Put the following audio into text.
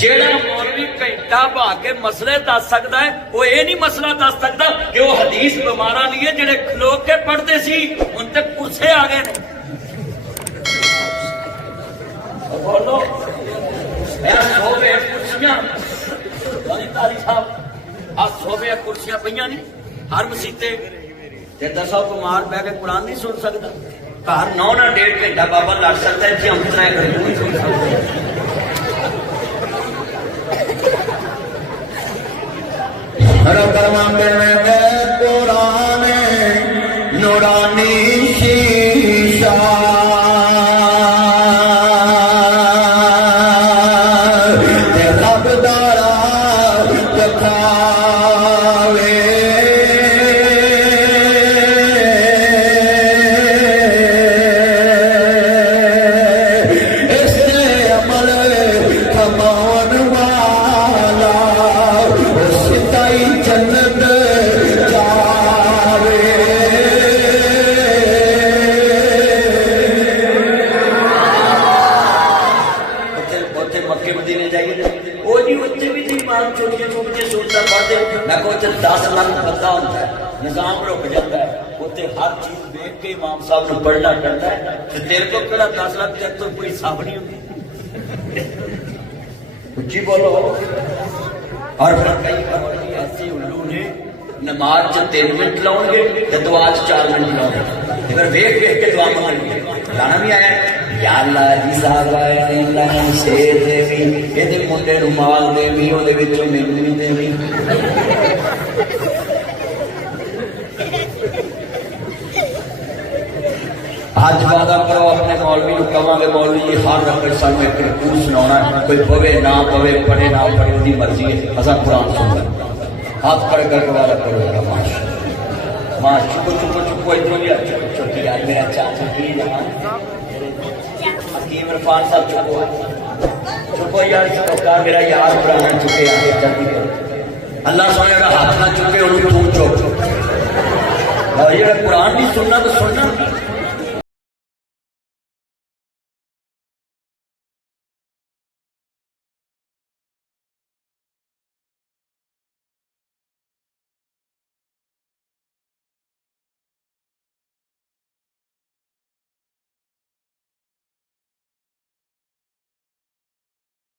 جیڑا مولوی گھنٹہ بہا کے مسئلے دس سکتا ہے وہ یہ نہیں مسئلہ دس سکتا کہ وہ حدیث بمارا نہیں ہے جڑے کھلو کے پڑھتے سی ان تک کرسے آ گئے بولو کرسیاں صوبے کرسیاں پہ نہیں ہر مسیطے دسو کمار بہ کے قرآن نہیں سن سکتا گھر 9 نہ 1.5 گھنٹہ بابا لڑ سکتا ہے ہم اتنا نہیں سن سکتے قرآن نورانی شیشہ نظام رک جاتا ہے اتنے ہر چیز دیکھ کے امام صاحب نے پڑھنا کرتا ہے تیرے کو کہڑا 10 لاکھ تیرے تو کوئی حساب نہیں ہوتی اچھی بولو اور پھر کئی ایسے الو نے نماز 3 منٹ لاؤ گے یا دعا 4 منٹ لاؤ گے پھر ویک ویک کے دعا مانگ گے گانا بھی آیا یا اللہ جی صاحب آئے اللہ شیر دے بھی یہ منڈے نو مال دے بھی وہ مینو بھی دے بھی آج وعدہ کرو اپنے مولوی کو کہاں گے مولوی یہ ہر رکھے سانو ایک رکوع سنانا کوئی پوے نہ پوے پڑھے نہ پڑھے اس کی مرضی ہے اساں قرآن سننا ہاتھ پڑھ کر کے وعدہ کرو گا ماں چکو چکو چکو ادھر ہی چھوٹی آج میرا چاچا کی حکیم عرفان صاحب چکو یار چکا میرا یار پرانا چکے آگے جلدی کرو اللہ سونے کا ہاتھ نہ چکے انہوں تو چک اور یہ قرآن بھی سننا تو سننا